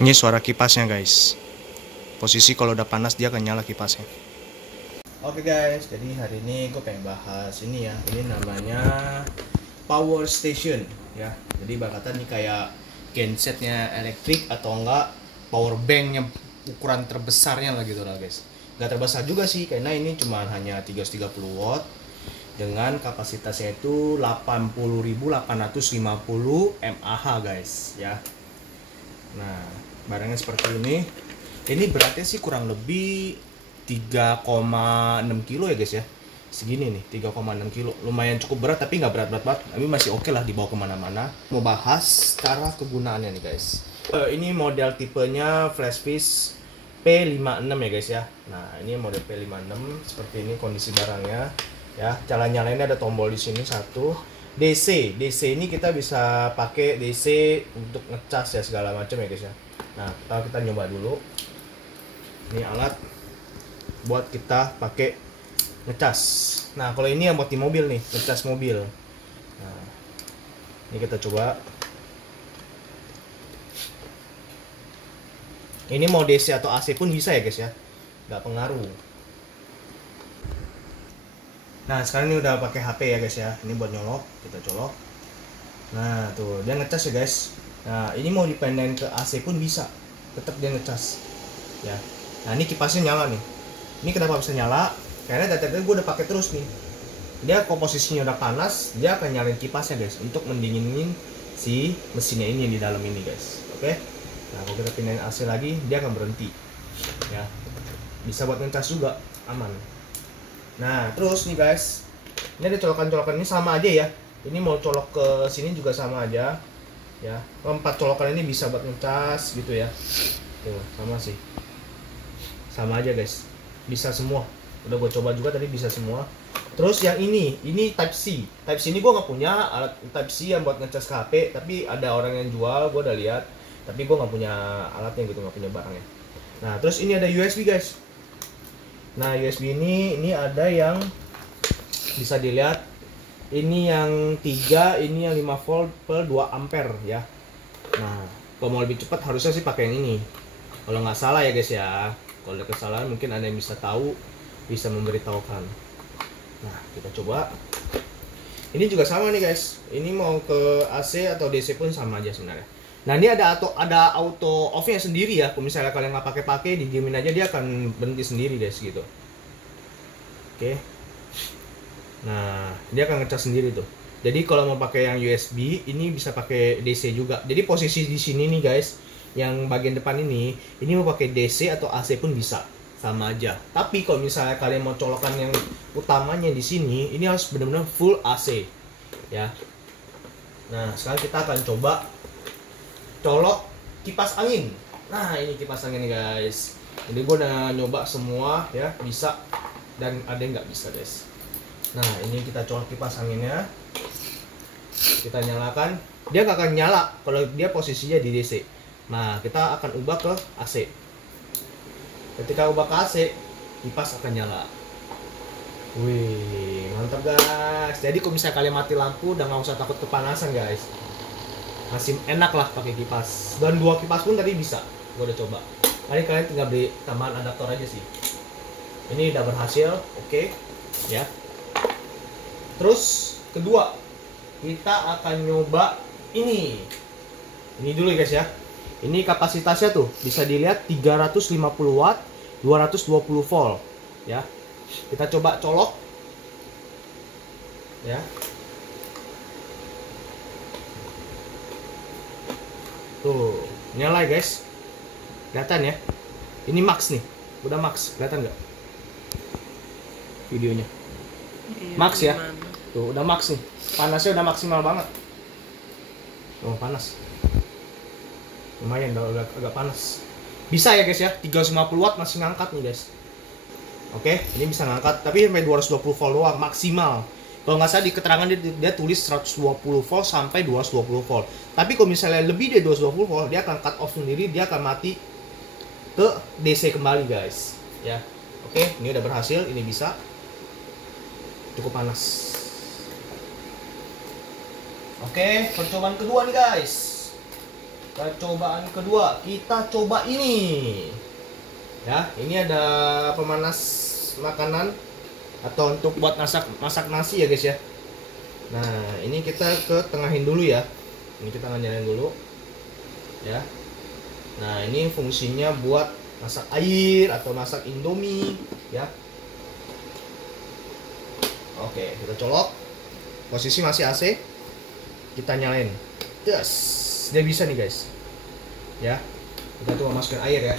Ini suara kipasnya guys. Posisi kalau udah panas dia akan nyala kipasnya. Oke guys, jadi hari ini gue pengen bahas ini ya. Ini namanya power station ya. Jadi bakatan nih kayak gensetnya elektrik atau enggak power banknya ukuran terbesarnya lah gitu lah guys. Gak terbesar juga sih karena ini cuma hanya 330 watt dengan kapasitasnya itu 80.850 mAh guys ya. Nah, barangnya seperti ini. Ini beratnya sih kurang lebih 3,6 kilo ya guys ya. Segini nih, 3,6 kilo. Lumayan cukup berat tapi nggak berat-berat banget. Tapi masih oke lah dibawa kemana-mana. Mau bahas cara kegunaannya nih guys. Ini model tipenya Flashfish P56 ya guys ya. Nah, ini model P56 seperti ini kondisi barangnya. Ya, cara nyalainnya ada tombol di sini satu. DC ini kita bisa pakai DC untuk ngecas ya segala macam ya guys ya. Nah, kita nyoba dulu. Ini alat buat kita pakai ngecas. Nah, kalau ini yang buat di mobil nih, ngecas mobil. Nah, ini kita coba. Ini mau DC atau AC pun bisa ya guys ya, nggak pengaruh. Nah, sekarang ini udah pakai HP ya guys ya. Ini buat nyolok, kita colok. Nah, tuh dia ngecas ya guys. Nah, ini mau dipindahin ke AC pun bisa, tetap dia ngecas. Ya. Nah, ini kipasnya nyala nih. Ini kenapa bisa nyala? Karena dari tadi gue udah pakai terus nih. Dia komposisinya udah panas, dia akan nyalain kipasnya guys untuk mendinginin si mesinnya ini di dalam ini guys. Oke. Nah, kalau kita pindahin AC lagi, dia akan berhenti. Ya. Bisa buat ngecas juga, aman. Nah, terus nih guys, ini ada colokan-colokan ini sama aja ya. Ini mau colok ke sini juga sama aja. Ya, 4 colokan ini bisa buat ngecas gitu ya. Tuh, sama sih. Sama aja guys. Bisa semua. Udah gue coba juga tadi bisa semua. Terus yang ini Type C. Type C ini gue nggak punya alat Type C yang buat ngecas ke HP, tapi ada orang yang jual, gue udah lihat. Tapi gue nggak punya alatnya gitu, nggak punya barangnya. Nah, terus ini ada USB guys. Nah, USB ini ada yang bisa dilihat. Ini yang 3, ini yang 5 volt per 2 ampere ya. Nah, kalau mau lebih cepat harusnya sih pakai yang ini. Kalau nggak salah ya guys ya. Kalau ada kesalahan mungkin ada yang bisa tahu, bisa memberitahukan. Nah, kita coba. Ini juga sama nih guys. Ini mau ke AC atau DC pun sama aja sebenarnya. Nah, ini ada auto off-nya sendiri ya. Kalau misalnya kalian nggak pakai, didiemin aja dia akan berhenti sendiri guys gitu. Oke. Nah, dia akan ngecas sendiri tuh. Jadi kalau mau pakai yang USB, ini bisa pakai DC juga. Jadi posisi di sini nih guys, yang bagian depan ini mau pakai DC atau AC pun bisa, sama aja. Tapi kalau misalnya kalian mau colokan yang utamanya di sini, ini harus benar-benar full AC, ya. Nah, sekarang kita akan coba colok kipas angin. Nah, ini kipas angin nih guys. Jadi gue udah nyoba semua ya, bisa dan ada yang nggak bisa guys. Nah, ini kita colok kipas anginnya. Kita nyalakan. Dia nggak akan nyala kalau dia posisinya di DC. Nah, kita akan ubah ke AC. Ketika ubah ke AC, kipas akan nyala. Wih, mantap guys. Jadi kalau misalnya kalian mati lampu, udah nggak usah takut kepanasan guys. Masih enak lah pakai kipas. Dan 2 kipas pun tadi bisa. Gue udah coba. Tadi kalian tinggal beli tambahan adaptor aja sih. Ini udah berhasil, oke. Ya. Terus kedua, kita akan nyoba ini. Ini dulu guys ya. Ini kapasitasnya tuh bisa dilihat 350 watt, 220 volt ya. Kita coba colok. Ya. Tuh, nyala guys. Kelihatan ya. Ini max nih. Udah max, kelihatan nggak? Videonya. Max ya. Tuh, udah max nih. Panasnya udah maksimal banget. Oh, panas. Lumayan udah agak panas. Bisa ya guys ya, 350 watt masih ngangkat nih guys. Oke, ini bisa ngangkat tapi sampai 220 volt doang maksimal. Kalau nggak salah di keterangan dia tulis 120 volt sampai 220 volt. Tapi kalau misalnya lebih dari 220 volt, dia akan cut off sendiri, dia akan mati ke DC kembali guys. Ya. Oke, ini udah berhasil, ini bisa. Cukup panas. Oke, percobaan kedua nih guys. Percobaan kedua, kita coba ini. Ya, ini ada pemanas makanan atau untuk buat masak nasi ya guys ya. Nah, ini kita ke tengahin dulu ya. Ini kita nyalain dulu. Ya. Nah, ini fungsinya buat masak air atau masak Indomie ya. Oke, kita colok. Posisi masih AC. Kita nyalain. Yes, dia bisa nih guys. Ya. Kita coba masukin air ya.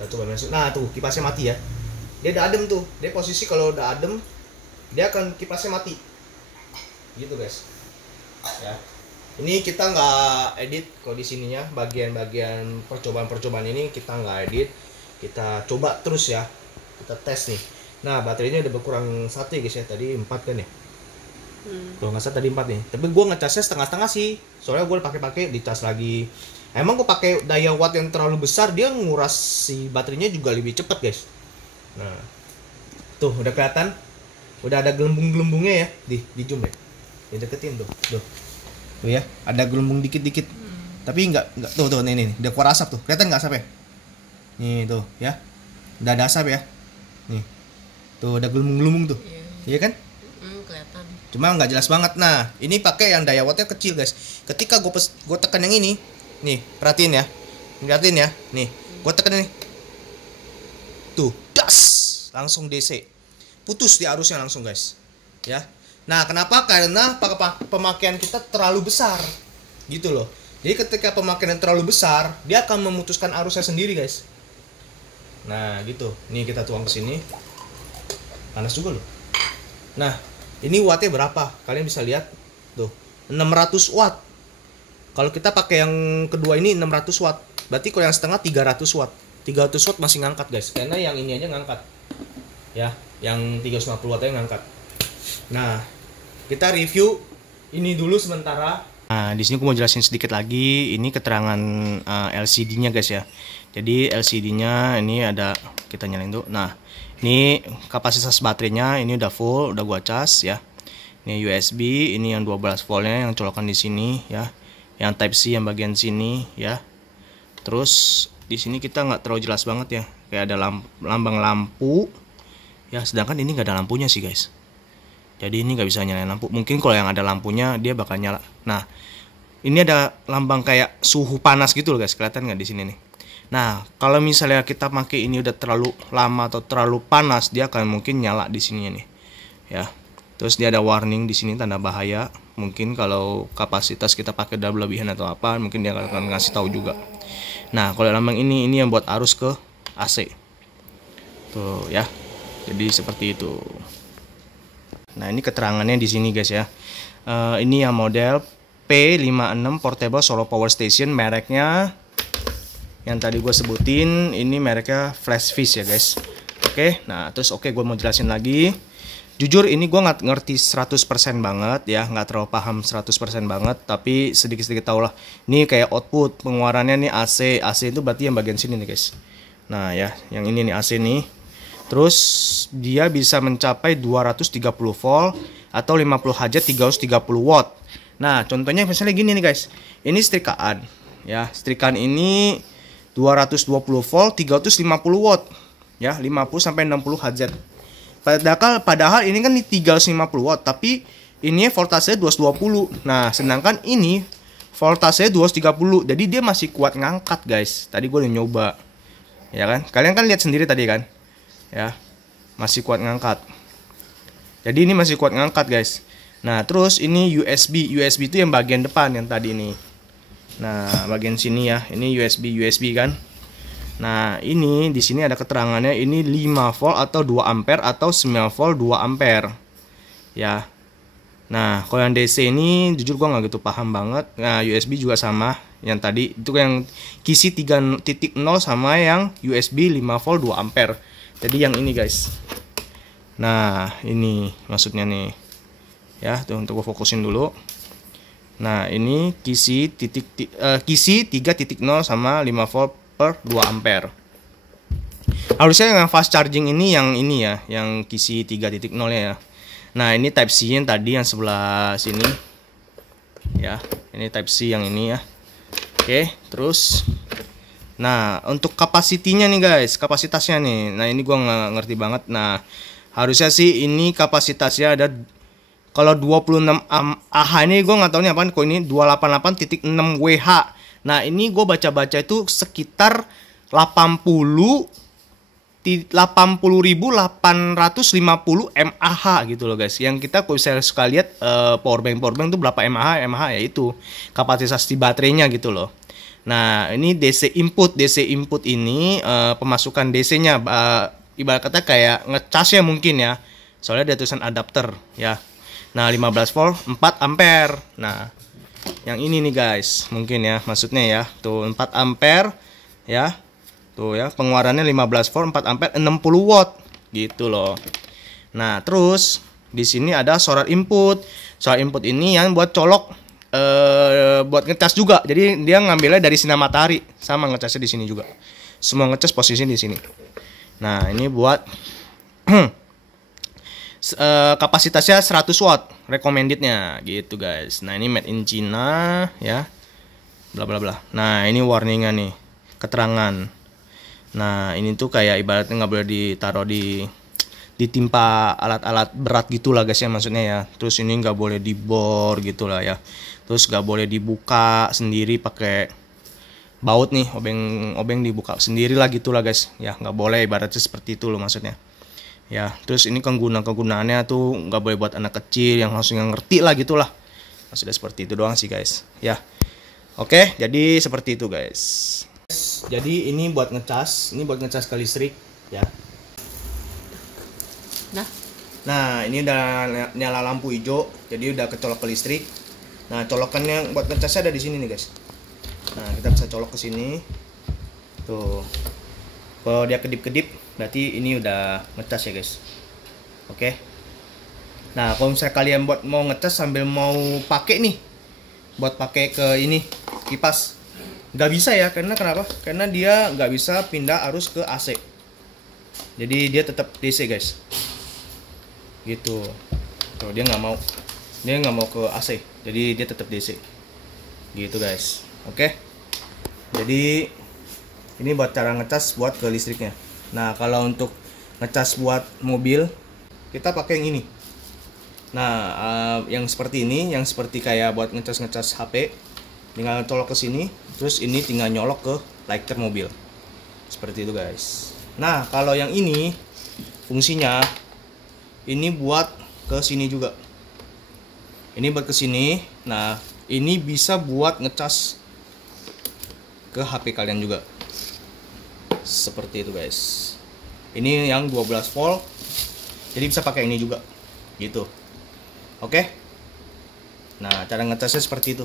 Kita coba masukin. Nah, tuh kipasnya mati ya. Dia udah adem tuh. Dia posisi kalau udah adem, dia akan kipasnya mati. Gitu guys. Ya. Ini kita nggak edit kalau di sininya, bagian-bagian percobaan-percobaan ini kita nggak edit. Kita coba terus ya. Kita tes nih. Nah, baterainya udah berkurang 1 ya guys ya. Tadi 4 kan ya. Kalau nggak salah tadi 4 nih. Tapi gue ngecasnya setengah-setengah sih. Soalnya gue pakai dicas lagi. Emang gue pakai daya watt yang terlalu besar, dia nguras si baterainya juga lebih cepet guys. Nah, tuh udah kelihatan. Udah ada gelembung-gelembungnya ya. Di zoom ya. Dideketin tuh. Tuh ya, ada gelembung dikit-dikit. Tapi enggak tuh nih. Udah keluar asap tuh. Kelihatan enggak asapnya? Nih tuh ya. Udah ada asap ya. Nih. Tuh ada gelembung-gelembung tuh. Iya kan? Kelihatan. Cuma nggak jelas banget. Nah, ini pakai yang daya wattnya kecil guys. Ketika gue tekan yang ini, nih perhatiin ya, nih, gue tekan ini, tuh, das, langsung DC, putus di arusnya langsung guys, ya. Nah, kenapa? Karena pemakaian kita terlalu besar, gitu loh. Jadi ketika pemakaian terlalu besar, dia akan memutuskan arusnya sendiri guys. Nah, gitu. Nih kita tuang ke sini, panas juga loh. Nah, ini wattnya berapa? Kalian bisa lihat tuh, 600 watt. Kalau kita pakai yang kedua ini 600 watt. Berarti kalau yang setengah 300 watt. 300 watt masih ngangkat guys. Karena yang ini aja ngangkat. Ya, yang 350 watt aja ngangkat. Nah, kita review ini dulu sementara. Nah, di sini aku mau jelasin sedikit lagi. Ini keterangan LCD-nya guys ya. Jadi LCD-nya ini ada, kita nyalain tuh. Nah, ini kapasitas baterainya ini udah full, udah gua cas ya. Ini USB, ini yang 12 voltnya yang colokan di sini ya. Yang Type C yang bagian sini ya. Terus di sini kita nggak terlalu jelas banget ya. Kayak ada lambang lampu ya. Sedangkan ini nggak ada lampunya sih guys. Jadi ini nggak bisa nyalain lampu. Mungkin kalau yang ada lampunya dia bakal nyala. Nah, ini ada lambang kayak suhu panas gitu loh guys. Kelihatan nggak di sini nih? Nah, kalau misalnya kita pakai ini udah terlalu lama atau terlalu panas, dia akan mungkin nyala di sini nih. Ya. Terus dia ada warning di sini tanda bahaya. Mungkin kalau kapasitas kita pakai udah berlebihan atau apa, mungkin dia akan ngasih tahu juga. Nah, kalau lambang ini yang buat arus ke AC. Tuh ya. Jadi seperti itu. Nah, ini keterangannya di sini guys ya. Ini yang model P56 Portable Solar Power Station, mereknya yang tadi gue sebutin, ini mereknya Flashfish ya guys. Oke, nah terus gue mau jelasin lagi. Jujur ini gue nggak ngerti 100% banget ya, nggak terlalu paham 100% banget, tapi sedikit-sedikit tau lah. Ini kayak output pengeluarannya nih AC itu berarti yang bagian sini nih guys. Nah ya, yang ini nih AC nih. Terus dia bisa mencapai 230 volt atau 50 Hz 330 watt. Nah, contohnya misalnya gini nih guys. Ini setrikaan ya. Setrikaan ini 220 volt 350 watt ya, 50 sampai 60 Hz. Padahal ini kan 350 watt, tapi ini voltasenya 220. Nah, sedangkan ini voltasenya 230. Jadi dia masih kuat ngangkat, guys. Tadi gue udah nyoba. Ya kan? Kalian kan lihat sendiri tadi kan? Ya. Masih kuat ngangkat. Jadi ini masih kuat ngangkat, guys. Nah, terus ini USB. USB itu yang bagian depan yang tadi ini. Nah, bagian sini ya. Ini USB kan. Nah, ini di sini ada keterangannya ini 5 volt atau 2 ampere atau 9 volt 2 ampere. Ya. Nah, kalau yang DC ini jujur gua nggak gitu paham banget. Nah, USB juga sama yang tadi. Itu yang kisi 3.0 sama yang USB 5 volt 2 ampere. Jadi yang ini, guys. Nah, ini maksudnya nih. Ya, tuh untuk gua fokusin dulu. Nah, ini kisi 3.0 sama 5 volt per 2 ampere. Harusnya yang fast charging ini ya, yang kisi 3.0 ya. Nah, ini Type C yang tadi yang sebelah sini. Ya, ini Type C yang ini ya. Oke, terus nah untuk kapasitinya nih guys, kapasitasnya nih. Nah ini gua nggak ngerti banget. Nah harusnya sih ini kapasitasnya ada, kalau 26 Ah ini gue nggak tahu nih apaan. Kok ini 288.6 WH. Nah ini gue baca-baca itu sekitar 80.850 mAh gitu loh guys. Yang kita kalau saya suka lihat powerbank itu berapa mAh ya, itu kapasitas di baterainya gitu loh. Nah ini DC input ini pemasukan DC-nya ibarat kata kayak ngecas ya mungkin ya. Soalnya ada tulisan adapter ya. Nah 15 volt 4 ampere. Nah yang ini nih guys mungkin ya maksudnya ya, tuh 4 ampere ya, tuh ya pengeluarannya 15 volt 4 ampere 60 watt gitu loh. Nah terus di sini ada solar input ini yang buat colok buat ngecas juga. Jadi dia ngambilnya dari sinar matahari, sama ngecasnya di sini juga, semua ngecas posisi di sini. Nah ini buat kapasitasnya 100 watt recommendednya gitu guys. Nah ini made in China ya, bla bla bla. Nah ini warningnya nih, keterangan. Nah ini tuh kayak ibaratnya nggak boleh ditaruh ditimpa alat-alat berat gitulah guys ya, maksudnya ya. Terus ini nggak boleh dibor gitulah ya. Terus nggak boleh dibuka sendiri pakai baut nih, obeng dibuka sendiri lah gitulah guys ya, nggak boleh, ibaratnya seperti itu loh maksudnya ya. Terus ini kegunaannya tuh nggak boleh buat anak kecil yang langsung ngerti lah gitulah, maksudnya seperti itu doang sih guys ya. Oke jadi seperti itu guys. Jadi ini buat ngecas ke listrik ya. Nah ini udah nyala lampu hijau, jadi udah kecolok ke listrik. Nah colokannya buat ngecasnya ada di sini nih guys. Nah kita bisa colok ke sini tuh. Kalau dia kedip-kedip berarti ini udah ngecas ya guys. Oke. Nah kalau misalnya kalian mau ngecas sambil mau pakai nih, buat pakai ke ini kipas, nggak bisa ya. Karena kenapa? Karena dia nggak bisa pindah arus ke AC. Jadi dia tetap DC guys. Gitu. Tuh dia nggak mau ke AC. Jadi dia tetap DC. Gitu guys. Oke. Jadi ini buat cara ngecas buat ke listriknya. Nah kalau untuk ngecas buat mobil kita pakai yang ini. Nah yang seperti ini, yang seperti kayak buat ngecas HP, tinggal colok ke sini, terus ini tinggal nyolok ke lighter mobil. Seperti itu guys. Nah kalau yang ini fungsinya ini buat ke sini juga. Ini buat ke sini. Nah ini bisa buat ngecas ke HP kalian juga. Seperti itu guys. Ini yang 12 volt. Jadi bisa pakai ini juga. Gitu. Oke. Nah, cara ngecasnya seperti itu.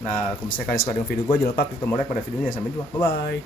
Nah, kalau misalnya kalian suka dengan video gue, jangan lupa klik tombol like pada videonya. Sampai jumpa. Bye bye.